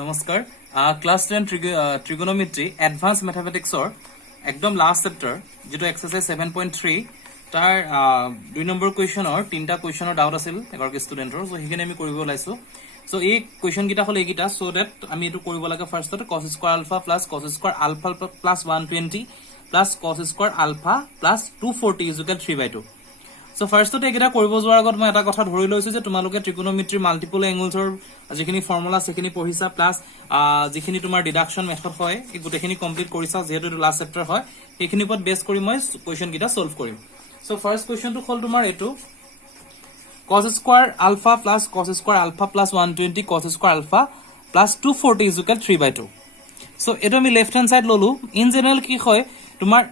নমস্কাৰ class 10 ট্ৰিগোনোমেট্ৰি advance ম্যাথমেটিক্সৰ একদম last chapter যেটো এক্সাৰসাইজ 7.3 তাৰ 2 নম্বৰ কোৱেশ্যনৰ তিনটা কোৱেশ্যনৰ ডাউট আছিল এগৰাকী ষ্টুডেন্টৰ সো হিখিনি আমি কৰিব লাইছো সো এই কোৱেশ্যন কিটা হল এইকিটা সো দ্যাট আমি এটো কৰিব লাগে ফাৰ্ষ্টতে cos square alpha plus cos square alpha plus 120 plus cos square alpha plus 240 equal 3/2 so ফাৰ্ষ্টতে একেটা কৰিব যোৱাৰ আগত মই এটা কথা ধৰি লৈছো যে তোমালোকে ট্ৰিগোনোমেট্ৰি মাল্টিপল এংগলছৰ যিখিনি ফৰ্মুলা সেখিনি পঢ়িছা প্লাস যিখিনি তোমাৰ ডিডাকশন মেথড হয় এই গুটেখিনি কমপ্লিট কৰিছা যেহেতু এটা লাষ্ট চেপ্টাৰ হয় এইখিনি ওপৰত বেস কৰি মই কোৱেশ্যন কিটা সলভ কৰিম সো ফাৰ্ষ্ট কোৱেশ্যনটো হল তোমাৰ এটো cos square alpha plus cos square alpha plus 120 cos square alpha plus 240 equal 3/2 so এটো আমি লেফট হ্যান্ড সাইড ললো ইন জেনারেল কি হয় তোমাৰ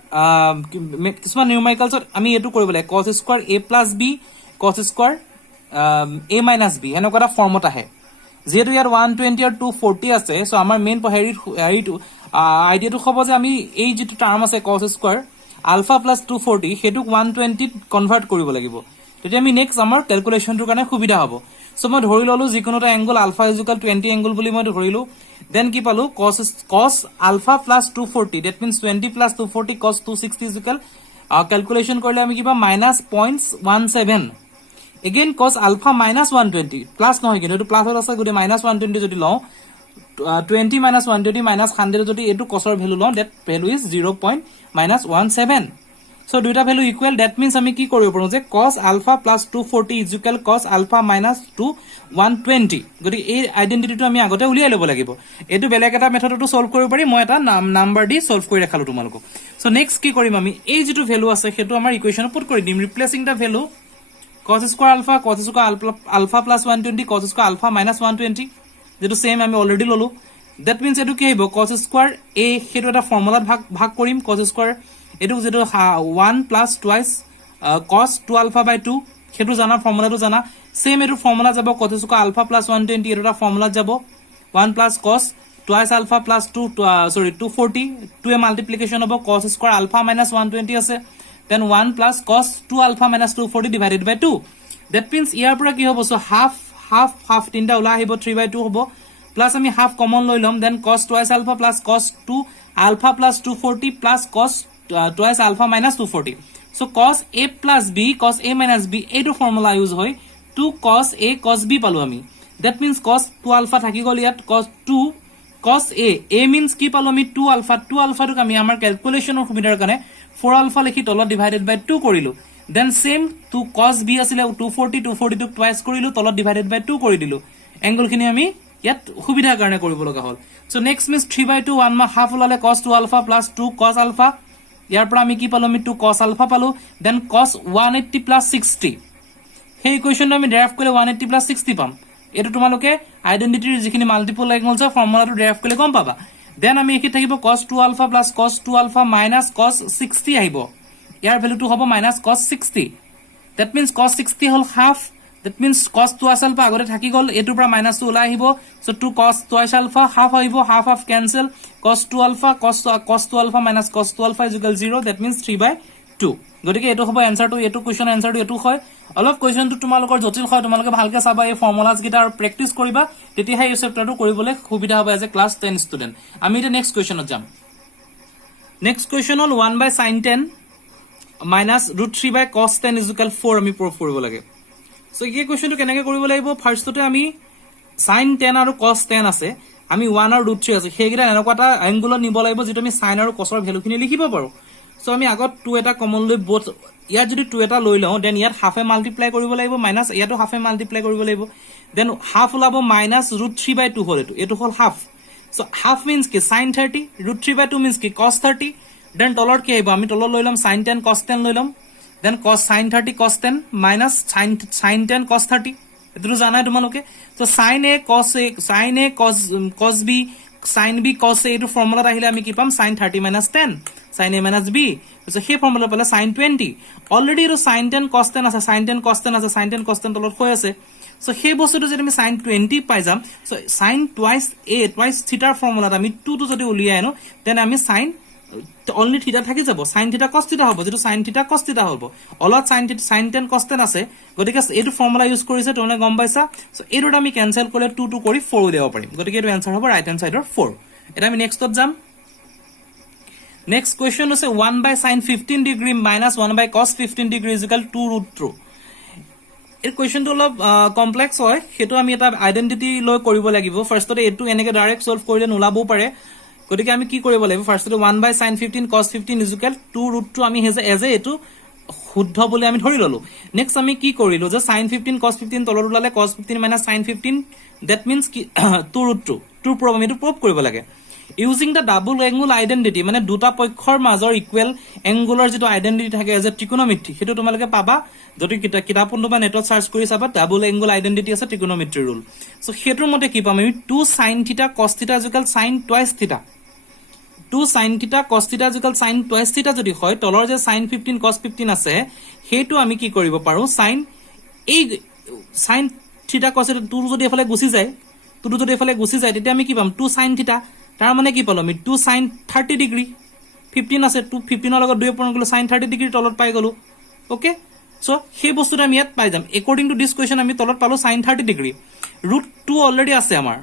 কিছুমান নিউমেৰিকেলছত আমি এটো কৰিব লাগে cos square a plus b cos square a minus b এনেকুৱা এটা ফৰ্মত আহে যেহেতু ইয়াৰ 120 আৰু 240 আছে সো আমাৰ মেইন হেৰিটো আইডিয়াটো হ'ব যে আমি এই যেটো টাৰ্ম আছে cos স্কয়াৰ আলফা প্লাস 240 হেতু 120 কনভাৰ্ট কৰিব লাগিব তেতিয়া আমি নেক্সট আমাৰ ক্যালকুলেশনটোৰ কাৰণে সুবিধা হ'ব সো মই ধৰি ললো যিকোনোটা এংগল আলফা ইকুয়াল 20 এংগল বুলি মই ধৰিলো then কি পালো cos alpha plus 240 that means 20 plus 240 cos 260 is equal calculation কৰিলে আমি কিবা -0.17 again cos alpha minus 120 plus নহয় কিন্তু এটো প্লাস আছে গুডি -120 যদি লও 20 minus 120 minus 100 যদি এটো cosৰ ভ্যালু লও that value is 0.17 so দুইটা ভ্যালু ইকুয়াল that means আমি কি কৰিব পাৰো যে cos alpha plus 240 is equal cos alpha minus 120 গতি এই আইডেন্টিটিটো আমি আগতে উলিয়াই লব লাগিব এটো বেলেগ এটা মেথডটো সলভ কৰিব পাৰি মই এটা নাম্বাৰ দি সলভ কৰি ৰাখালো তোমালোকক সো নেক্সট কি কৰিম আমি এই যেটো ভ্যালু আছে হেতু আমাৰ ইকুৱেচনত পুট কৰি দিম replacing the value cos square alpha cos square alpha plus 120 cos square alpha minus 120 যেটো সেম আমি অলৰেডি ললো that means এটো কি হ'ব cos স্কয়াৰ a হেতু এটা ফৰ্মুলাত ভাগ কৰিম cos স্কয়াৰ এটো যেটো 1 plus twice cos 2 alpha by 2 হেতু জানা ফৰ্মুলাটো জানা সেম এটো ফৰ্মুলা যাব cos স্কয়াৰ আলফা প্লাস 120 এটো ফৰ্মুলা যাব 1 plus cos twice alpha plus 240 2 এ মাল্টিপ্লিকেশন হ'ব cos স্কয়াৰ আলফা minus 120 আছে then 1 plus cos 2 alpha minus 240 divided by 2 that means ইয়াৰ পৰা কি হ'ব so half তিনটা ওলা আহিব 3/2 হ'ব প্লাস আমি হাফ কমন লৈ লম then cos twice alpha plus cos 2 alpha plus 240 plus cos twice alpha minus 240 so cos a plus b cos a minus b এইটো ফৰ্মুলা ইউজ হয় 2 cos a cos b পালো আমি that means cos 2 alpha থাকি গল ইয়াত cos 2 cos a means কি পালো আমি 2 alpha টোক আমি আমাৰ ক্যালকুলেশনৰ সুবিধাৰ কাৰণে 4 alpha লিখি তলত ডিভাইডেড বাই 2 কৰিলো then same 2 cos b আছিল 240 টোক টুৱাইস কৰিলো তলত ডিভাইডেড বাই 2 কৰি দিলো এংগল খিনি আমি ইয়াত সুবিধাৰ কাৰণে কৰিব লগা হল so next means 3/2 1 মা হাফ ওলালে cos 2 alpha plus 2 cos alpha ইয়াৰ পৰা আমি কি পালো আমি 2 cos alpha পালো then cos 180 plus 60 সেই ইকুৱেচনটো আমি ডেৰাইভ কৰিলে 180 plus 60 পাম এটো তোমালোকে আইডেন্টিটিৰ যিখিনি মাল্টিপল এংগলছৰ ফৰ্মুলাটো ডেৰাইভ কৰিলে গম পাবা then আমি একি থাকিব cos 2 alpha plus cos 2 alpha minus cos 60 আহিব ইয়াৰ ভ্যালুটো হ'ব minus cos 60 that means cos 60 hall half that means cos 2 alpha আগতে থাকি গল এটোৰ পৰা minus 2 ওলাই আহিব so 2 cos 2 alpha half আহিব half cancel cos 2 alpha cos 2 alpha minus cos 2 alpha is equal 0 that means 3/2 গতিকে এটো হ'ব এনসারটো এটো কোৱেশ্চন এনসাৰটো এটো হয় অলপ কোৱেশ্চনটো তোমালোকৰ জটিল হয় তোমালোকে ভালকে চাবা এই ফৰ্মুলাস গিটা আৰু প্ৰেক্টিস কৰিবা তেতিয়াহে এই চেপ্টাৰটো কৰিবলৈ সুবিধা হ'ব এজ এ ক্লাস 10 ষ্টুডেন্ট আমি এটা নেক্সট কোৱেশ্চনত যাম next question hall 1 by sin 10 minus √3 by cos 10 is equal 4 আমি প্ৰুফ কৰিব লাগে সো এই কোৱেশ্চনটো কেনেকৈ কৰিব লাগিব ফাৰ্ষ্টতে আমি sin 10 আৰু cos 10 আছে আমি 1 আৰু √3 আছে হেগিটা এনেকুৱা এটা এংগুলত নিব লাগিব যেটো আমি sin আৰু cos ৰ ভ্যালুখিনি লিখিব পাৰো সো আমি আগত 2 এটা কমন লৈ both ইয়াত যদি 2 এটা লৈ লও দেন ইয়াত হাফে মাল্টিপ্লাই কৰিব লাগিব মাইনাস ইয়াতো হাফে মাল্টিপ্লাই কৰিব লাগিব দেন হাফ ওলাব minus √3/2 হল এটো হল হাফ সো হাফ means কি sin 30 √3/2 means কি cos 30 দেন তলৰ কি আহিব আমি তলৰ লৈ লম sin 10 cos 10 লৈ লম then cos sin 30 cos 10 minus sin 10 cos 30 এটো জানাই তোমালোকে তো sin a cos b sin b cos a এটো ফৰ্মুলাত আহিলে আমি কি পাম sin 30 minus 10 sin a minus b so সেই ফৰ্মুলা পালে sin 20 অলৰেডি এটো sin 10 cos 10 আছে sin 10 cos 10 আছে sin 10 cos 10 তলত হৈ আছে so সেই বস্তুটো যদি আমি sin 20 পাই যাম so sin twice a twice theta ফৰ্মুলাত আমি 2 টো যদি উলিয়াই আনো then আমি sin অনলি থিটা থাকি যাব sin থিটা cos থিটা হ'ব যেটো sin থিটা cos থিটা হ'ব অলপ sin tan cos tan আছে গতিকে এইটো ফৰ্মুলা ইউজ কৰিছে তোমলে গম পাইছা সো এইটোত আমি ক্যান্সেল কৰিলে 2 2 কৰি 4 উলিয়াব পাৰিম গতিকে এইটো आंसर হ'ব ৰাইট হ্যান্ড সাইডৰ 4 এটা আমি নেক্সটত যাম নেক্সট কোৱেশ্চন আছে 1 by sin 15 degree minus 1 by cos 15 degree is equal to 2√2 এই কোৱেশ্চনটো অলপ কমপ্লেক্স হয় হেতু আমি এটা আইডেন্টিটি লৈ কৰিব লাগিব ফাৰ্ষ্টতে এটো এনেকে ডাইৰেক্ট সলভ কৰিলে নোলাবও পাৰে গতিকে আমি কি কৰিব লাগিব ফাৰ্ষ্টতে 1 by sin 15 cos 15 is equal to 2√2 আমি এজে এটো শুদ্ধ বুলি আমি ধৰি ললো নেক্সট আমি কি কৰিলো যে sin 15 cos 15 তলত ওলালে cos 15 minus sin 15 that means কি 2√2 ট্ৰু প্ৰব আমি এটো প্ৰব কৰিব লাগে using the double angle identity মানে দুটা পক্ষৰ মাজৰ ইকুৱেল এংগুলাৰ যেটো আইডেন্টিটি থাকে এজ এ ট্ৰিকোনোমেট্ৰি হেতু তোমালকে পাবা যদি কিতাপটো বা নেটত সাৰ্চ কৰি চাবা ডাবল এংগুল আইডেন্টিটি আছে ট্ৰিকোনোমেট্ৰি ৰুল সো হেতুৰ মতে কি পাম আমি 2 sin theta cos theta is equal sin twice theta 2 sin theta cos theta is equal sin twice theta যদি হয় তলৰ যে sin 15 cos 15 আছে হেতু আমি কি কৰিব পাৰো sin এই sin theta cos theta 2 যদি এফালে গুছি যায় 2 যদি এফালে গুছি যায় তেতিয়া আমি কি পাম 2 sin theta তাৰ মানে কি পালো আমি 2 sin 30 ডিগ্ৰী 15 আছে 2 15 ৰ লগত 2 পূৰণ কৰিলে sin 30 ডিগ্ৰী তলত পাই গলো ওকে সো সেই বস্তুটো আমি ইয়াত পাই যাম একৰ্ডিং টু দিস কোৱেশ্চন আমি তলত পালো sin 30 ডিগ্ৰী √2 অলৰেডি আছে আমাৰ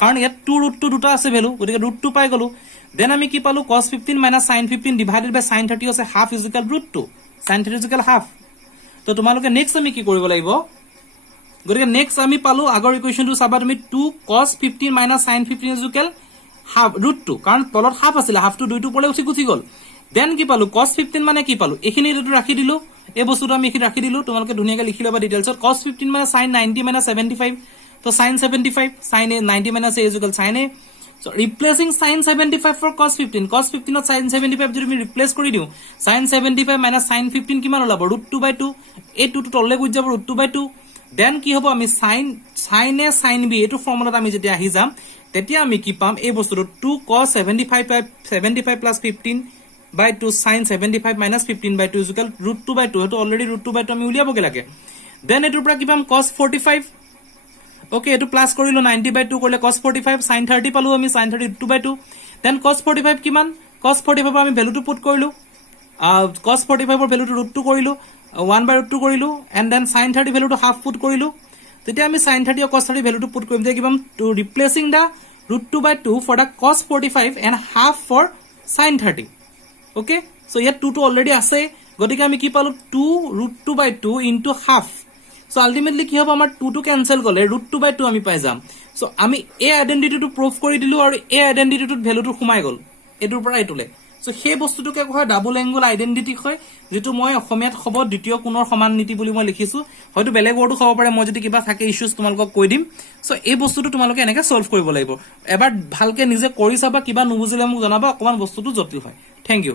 কাৰণ ইয়াত 2√2 দুটা আছে ভ্যালু গতিকে √2 পাই গলো দেন আমি কি পালো cos 15 minus sin 15 divided by sin 30 আছে half is equal √2 sin 30 is equal half তো তোমালোকে নেক্সট আমি কি কৰিব লাগিব গতিকে নেক্সট আমি পালো আগৰ ইকুৱেশ্চনটো চাবা তুমি 2 cos 15 minus sin 15 is equal half √2 কাৰণ তলত হাফ আছিল হাফটো দুইটো পলে উঠি গল দেন কি পালো cos 15 মানে কি পালো এখিনি এটো ৰাখি দিলো এই বস্তুটো আমি এখিনি ৰাখি দিলো তোমালোকে ধুনিয়াকৈ লিখি লবা ডিটেইলছত cos 15 মানে sin 90 minus 75 তো sin 75 sin 90 minus a is equal sin a so replacing sin 75 for cos 15 cos 15 to sin 75 যদি আমি ৰিপ্লেস কৰি দিও sin 75 minus sin 15 কিমান ওলাব √2/2 এই 2 টো তললে গুজি যাব √2/2 দেন কি হ'ব আমি sin a sin b এটো ফৰ্মুলাত আমি যেতিয়া আহি যাম তেতিয়া আমি কি পাম এই বস্তুটো 2 cos 75 plus 15 by 2 sin 75 minus 15 by 2 is equal √2/2 এটো অলৰেডি √2/2 আমি উলিয়াবগে লাগে দেন এটোৰ পৰা কি পাম cos 45 ওকে এটো প্লাস কৰিলো 90/2 কৰিলে cos 45 sin 30 পালো আমি sin 30 2/2 দেন cos 45 কিমান cos 45 আমি ভ্যালুটো পুট কৰিলো cos 45 ৰ ভ্যালুটো √2 কৰিলো 1/√2 কৰিলো এন্ড দেন sin 30 ভ্যালুটো হাফ পুট কৰিলো তেতিয়া আমি sin 30 আৰু cos 30 ভ্যালুটো পুট কৰিম তেতিয়া কি পাম two ৰিপ্লেসিং da √2/2 for the cos 45 and half for sin 30 okay so ইয়াত 2 টো অলৰেডি আছে গতিকে আমি কি পালো 2 √2/2 into half so ultimately কি হ'ব আমাৰ 2 টো ক্যান্সেল গলে √2/2 আমি পাই যাম so আমি এই আইডেন্টিটিটো প্ৰুফ কৰি দিলো আৰু এই আইডেন্টিটিটোত ভ্যালুটো সোমাই গল এটোৰ পৰা এটোলে so সেই বস্তুটোকে কোৱা ডাবল এংগল আইডেন্টিটি হয় যেটো মই অসমীয়াত হ'ব দ্বিতীয় কোণৰ সমান নীতি বুলি মই লিখিছো হয়তো বেলেগ ওৱৰ্ডো হ'ব পাৰে মই যদি কিবা থাকে ইস্যুজ তোমালোকক কৈ দিম so এই বস্তুটো তোমালোকে এনেকৈ সলভ কৰিব লাগিব এবাৰ ভালকে নিজে কৰি চাবা কিবা নুবুজিলে মোক জনাবা অকমান বস্তুটো জটিল হয় থ্যাংক ইউ